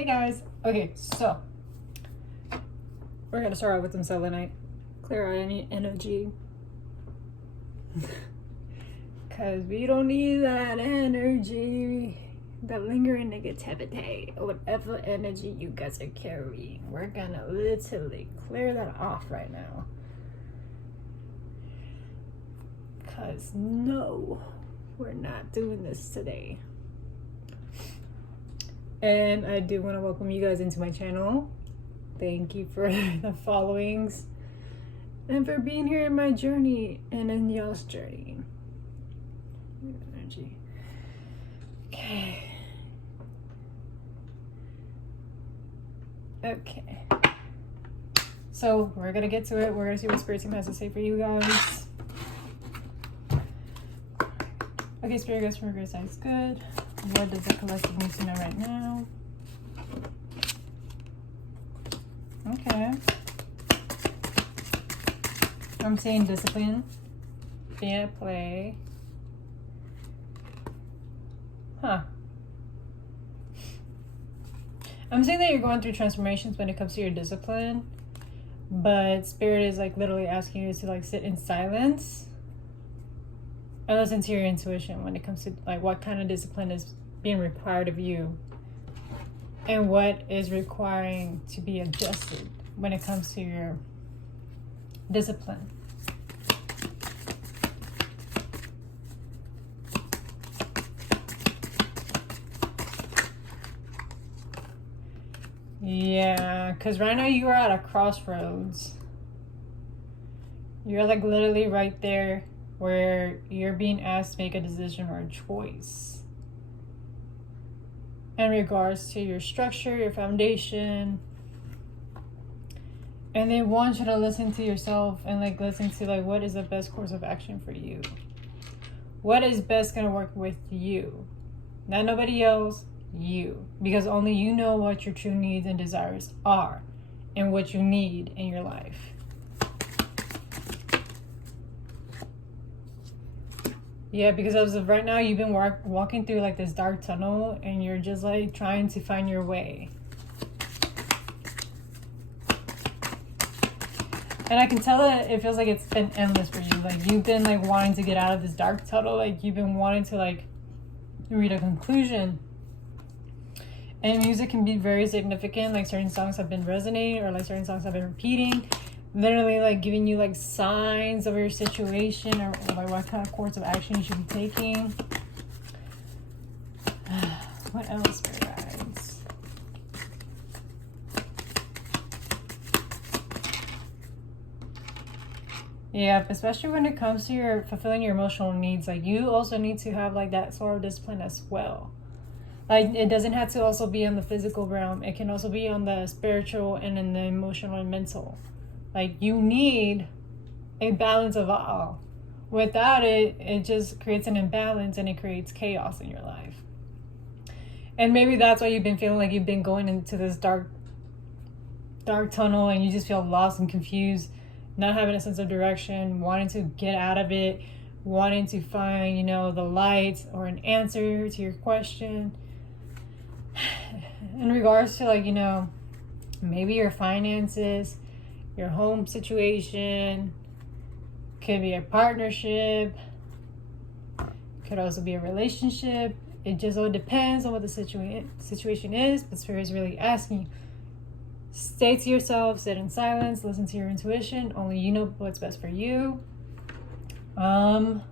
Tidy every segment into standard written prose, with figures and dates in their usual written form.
Hey guys. Okay, so we're gonna start out with some selenite. Clear out any energy. Cause we don't need that energy. That lingering negativity or whatever energy you guys are carrying. We're gonna literally clear that off right now. Cause no, we're not doing this today. And I do want to welcome you guys into my channel. Thank you for the followings and for being here in my journey and in y'all's journey. Energy. Okay. So we're gonna get to it. We're gonna see what Spirit Team has to say for you guys. Okay, Spirit guys, from your side is good. What does the collective need to know right now? Okay. I'm saying discipline, being at play. Huh. I'm saying that you're going through transformations when it comes to your discipline, but Spirit is like literally asking you to like sit in silence and listen to your intuition when it comes to like what kind of discipline is being required of you and what is requiring to be adjusted when it comes to your discipline. Yeah, because right now you are at a crossroads. You're like literally right there where you're being asked to make a decision or a choice in regards to your structure, your foundation. And they want you to listen to yourself and like listen to like what is the best course of action for you. What is best gonna work with you? Not nobody else, you. Because only you know what your true needs and desires are and what you need in your life. Yeah, because as of right now, you've been walking through like this dark tunnel and you're just like trying to find your way. And I can tell that it feels like it's been endless for you. Like you've been like wanting to get out of this dark tunnel. Like you've been wanting to like read a conclusion. And music can be very significant. Like certain songs have been resonating or like certain songs have been repeating. Literally like giving you like signs of your situation or like what kind of course of action you should be taking. What else, guys? Yeah, especially when it comes to your fulfilling your emotional needs, like you also need to have like that sort of discipline as well. Like it doesn't have to also be on the physical realm. It can also be on the spiritual and in the emotional and mental. Like you need a balance of all. Without it, it just creates an imbalance and it creates chaos in your life. And maybe that's why you've been feeling like you've been going into this dark tunnel and you just feel lost and confused, not having a sense of direction, wanting to get out of it, wanting to find, you know, the light or an answer to your question. In regards to like, you know, maybe your finances, your home situation, could be a partnership, could also be a relationship. It just all depends on what the situation is, but Spirit is really asking you, stay to yourself, sit in silence, listen to your intuition. Only you know what's best for you. I'm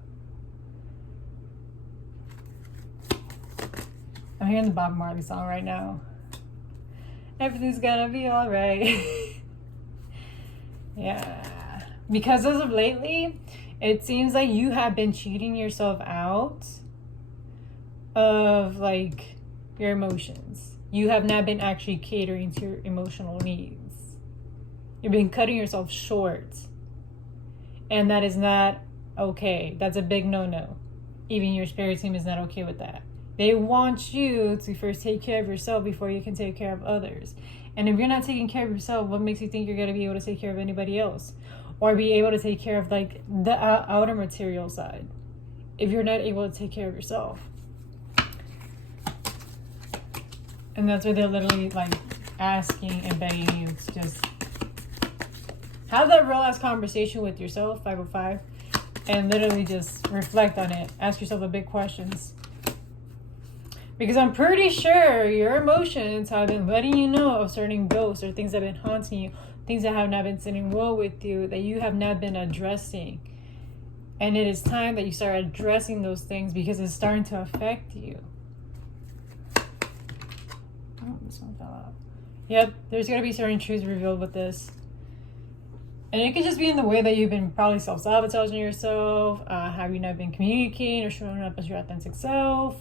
hearing the Bob Marley song right now. Everything's gonna be all right. Yeah, because as of lately, it seems like you have been cheating yourself out of like your emotions. You have not been actually catering to your emotional needs. You've been cutting yourself short. And that is not okay. That's a big no-no. Even your spirit team is not okay with that. They want you to first take care of yourself before you can take care of others. And if you're not taking care of yourself, what makes you think you're going to be able to take care of anybody else? Or be able to take care of like the outer material side if you're not able to take care of yourself? And that's where they're literally like asking and begging you to just have that real ass conversation with yourself, 505, and literally just reflect on it. Ask yourself the big questions. Because I'm pretty sure your emotions have been letting you know of certain ghosts or things that have been haunting you, things that have not been sitting well with you, that you have not been addressing. And it is time that you start addressing those things because it's starting to affect you. Oh, this one fell out. Yep, there's going to be certain truths revealed with this. And it could just be in the way that you've been probably self-sabotaging yourself, have you not been communicating or showing up as your authentic self,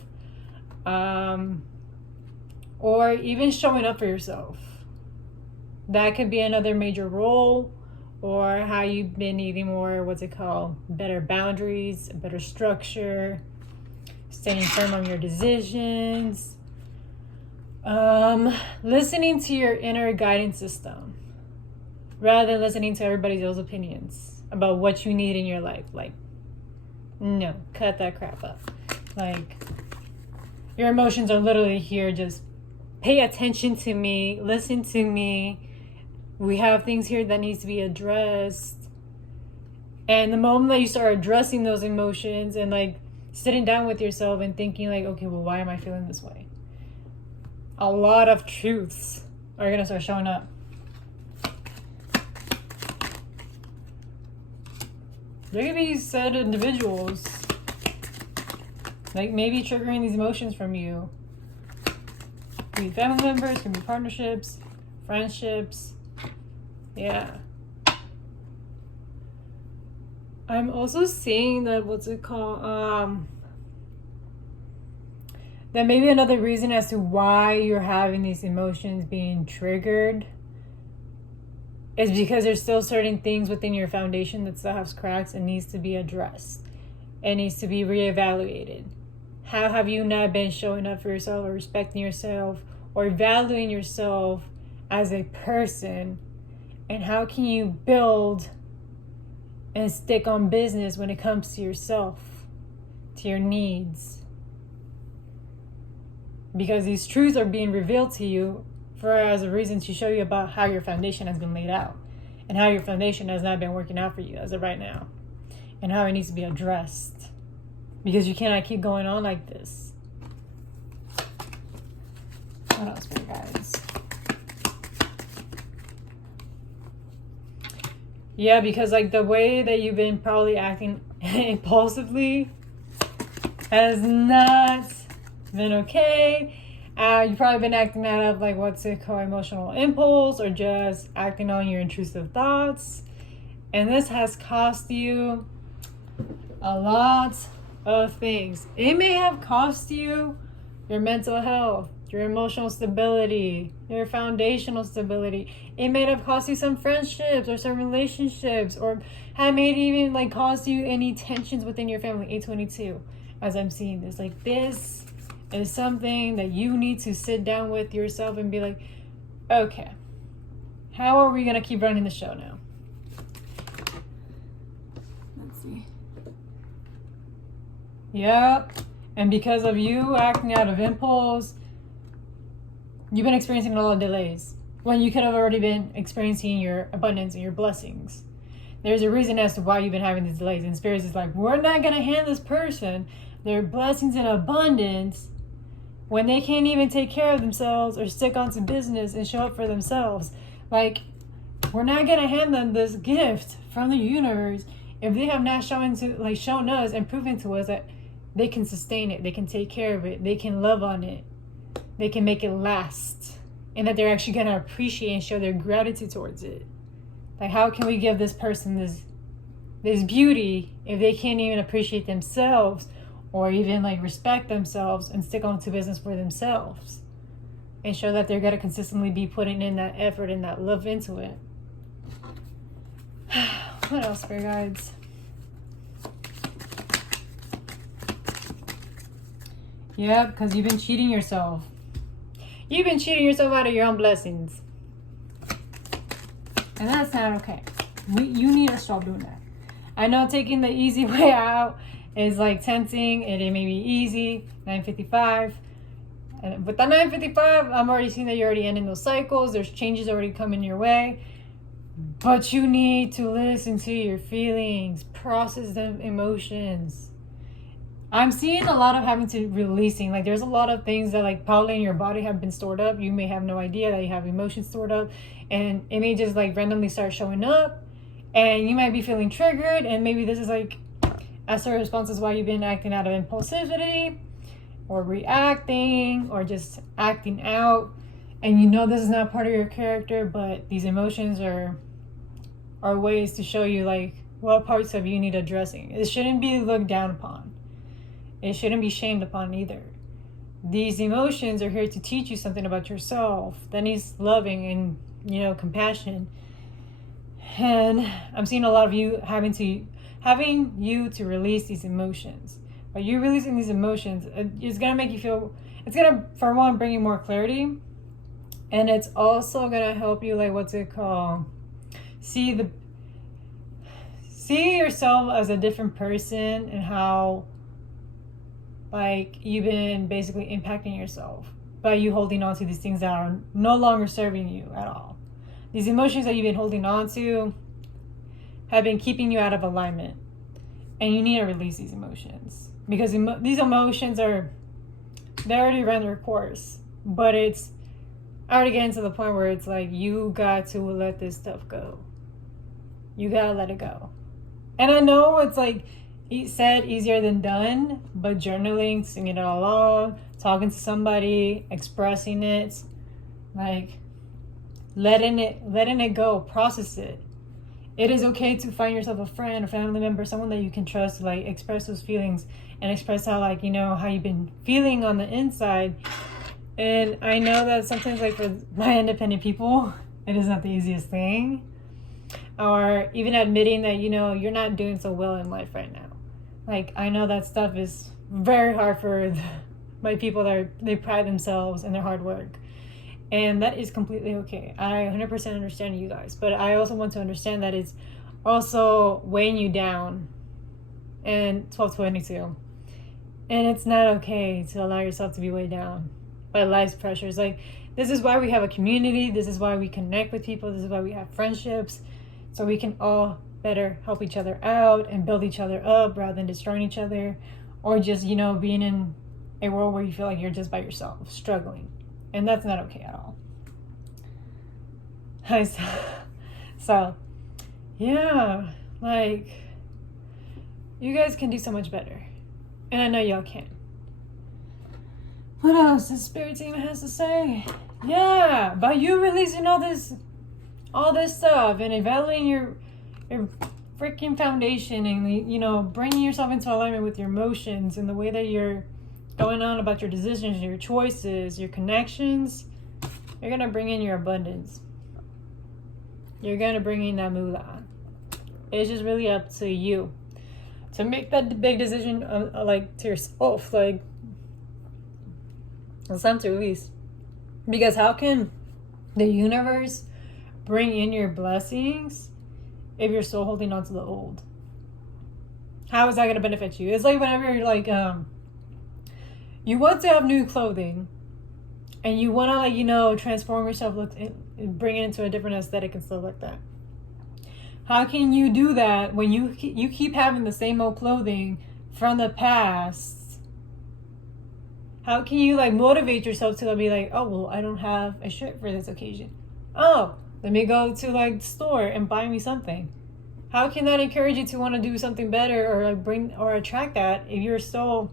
or even showing up for yourself. That could be another major role, or how you've been needing more, better boundaries, better structure, staying firm on your decisions, listening to your inner guidance system rather than listening to everybody else's opinions about what you need in your life. Like, no, cut that crap up. Like, your emotions are literally here. Just pay attention to me, listen to me. We have things here that needs to be addressed. And the moment that you start addressing those emotions and like sitting down with yourself and thinking like, okay, well, why am I feeling this way? A lot of truths are going to start showing up. There could be said individuals like maybe triggering these emotions from you. Could be family members, could be partnerships, friendships. Yeah. I'm also seeing that that maybe another reason as to why you're having these emotions being triggered is because there's still certain things within your foundation that still has cracks and needs to be addressed. It needs to be reevaluated. How have you not been showing up for yourself or respecting yourself or valuing yourself as a person? And how can you build and stick on business when it comes to yourself, to your needs? Because these truths are being revealed to you as a reason to show you about how your foundation has been laid out and how your foundation has not been working out for you as of right now and how it needs to be addressed, because you cannot keep going on like this. What else, my guys? Yeah, because like the way that you've been probably acting impulsively has not been okay. You've probably been acting out of emotional impulse or just acting on your intrusive thoughts. And this has cost you a lot of things. It may have cost you your mental health, your emotional stability, your foundational stability. It may have cost you some friendships or some relationships, or have maybe even cost you any tensions within your family. 822, as I'm seeing this. This is something that you need to sit down with yourself and be like, okay, how are we going to keep running the show now? Let's see. Yep. And because of you acting out of impulse, you've been experiencing a lot of delays when you could have already been experiencing your abundance and your blessings. There's a reason as to why you've been having these delays. And Spirit is like, we're not going to hand this person their blessings and abundance when they can't even take care of themselves or stick onto business and show up for themselves. We're not going to hand them this gift from the universe if they have not shown us and proven to us that they can sustain it, they can take care of it, they can love on it, they can make it last, and that they're actually going to appreciate and show their gratitude towards it. How can we give this person this beauty if they can't even appreciate themselves or even respect themselves and stick on to business for themselves and show that they're going to consistently be putting in that effort and that love into it? What else, Spirit Guides? Yeah, because you've been cheating yourself. You've been cheating yourself out of your own blessings. And that's not okay. You need to stop doing that. I know taking the easy way out is tempting and it may be easy. 9:55. And with that 9:55, I'm already seeing that you're already ending those cycles. There's changes already coming your way. But you need to listen to your feelings, process the emotions. I'm seeing a lot of having to releasing. Like there's a lot of things that like probably in your body have been stored up. You may have no idea that you have emotions stored up, and it may just like randomly start showing up, and you might be feeling triggered, and maybe this is like as a response is why you've been acting out of impulsivity or reacting or just acting out, and you know this is not part of your character, but these emotions are ways to show you like what parts of you need addressing. It shouldn't be looked down upon. It shouldn't be shamed upon either. These emotions are here to teach you something about yourself that needs loving and, you know, compassion. And I'm seeing a lot of you having you to release these emotions. By you releasing these emotions, it's gonna make you feel, it's gonna, for one, bring you more clarity, and it's also gonna help you, like, what's it called? See yourself as a different person, and how like you've been basically impacting yourself by you holding on to these things that are no longer serving you at all. These emotions that you've been holding on to have been keeping you out of alignment, and you need to release these emotions because these emotions they already run their course, but it's already getting to the point where it's like you got to let this stuff go. You gotta let it go. And I know it's like said easier than done, but journaling, singing it all along, talking to somebody, expressing it, like letting it go, process it. It is okay to find yourself a friend, a family member, someone that you can trust to like express those feelings and express how, like, you know, how you've been feeling on the inside. And I know that sometimes, like, for my independent people, it is not the easiest thing. Or even admitting that, you know, you're not doing so well in life right now. Like, I know that stuff is very hard for my people that they pride themselves in their hard work. And that is completely okay. I 100% understand you guys. But I also want to understand that it's also weighing you down in 1222. And it's not okay to allow yourself to be weighed down by life's pressures. Like, this is why we have a community. This is why we connect with people. This is why we have friendships. So we can all better help each other out and build each other up rather than destroying each other, or just, you know, being in a world where you feel like you're just by yourself, struggling. And that's not okay at all. So, yeah, like, you guys can do so much better. And I know y'all can. What else does Spirit Team has to say? Yeah, by you releasing all this stuff and evaluating your freaking foundation and, you know, bringing yourself into alignment with your emotions and the way that you're going on about your decisions, your choices, your connections, you're going to bring in your abundance. You're going to bring in that moolah. It's just really up to you to make that big decision, like, to yourself. Like, it's time to release. Because how can the universe bring in your blessings if you're still holding on to the old? How is that going to benefit you? It's like whenever you're like, you want to have new clothing and you want to, like, you know, transform yourself, bring it into a different aesthetic and stuff like that. How can you do that when you keep having the same old clothing from the past? How can you, like, motivate yourself to be like, oh, well, I don't have a shirt for this occasion. Oh, let me go to, like, the store and buy me something. How can that encourage you to want to do something better or, like, bring or attract that if you're still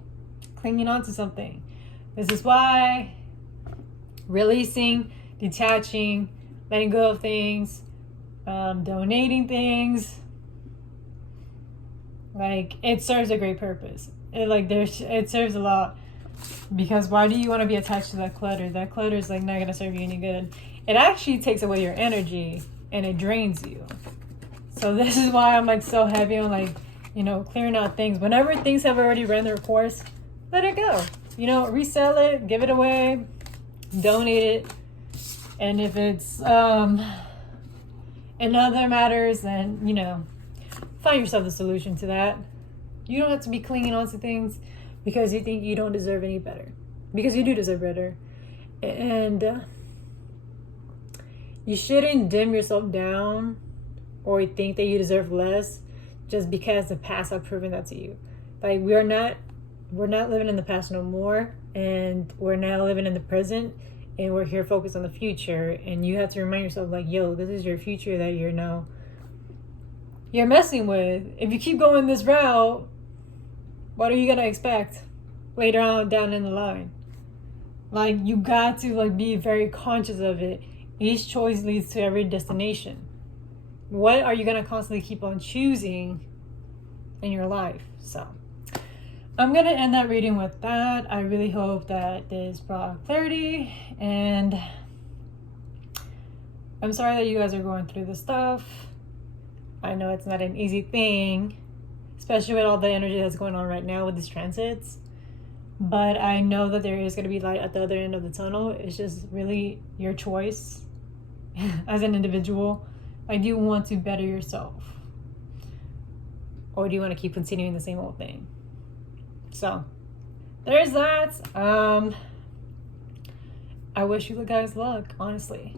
clinging on to something? This is why releasing, detaching, letting go of things, donating things, like, it serves a great purpose. It serves a lot. Because why do you want to be attached to that clutter? That clutter is, like, not going to serve you any good. It actually takes away your energy and it drains you. So this is why I'm, like, so heavy on, like, you know, clearing out things. Whenever things have already run their course, let it go. You know, resell it, give it away, donate it. And if it's in other matters, then, you know, find yourself a solution to that. You don't have to be clinging on to things because you think you don't deserve any better. because you do deserve better. And you shouldn't dim yourself down or think that you deserve less just because the past have proven that to you. Like, we're not living in the past no more, and we're now living in the present, and we're here focused on the future. And you have to remind yourself, like, yo, this is your future that you're messing with. If you keep going this route, what are you gonna expect later on down in the line? Like, you got to like be very conscious of it. Each choice leads to every destination. What are you gonna constantly keep on choosing in your life? So I'm gonna end that reading with that. I really hope that this brought clarity, and I'm sorry that you guys are going through this stuff. I know it's not an easy thing, especially with all the energy that's going on right now with these transits. But I know that there is going to be light at the other end of the tunnel. It's just really your choice as an individual. Like, do you want to better yourself? Or do you want to keep continuing the same old thing? So, there's that. I wish you guys luck, honestly.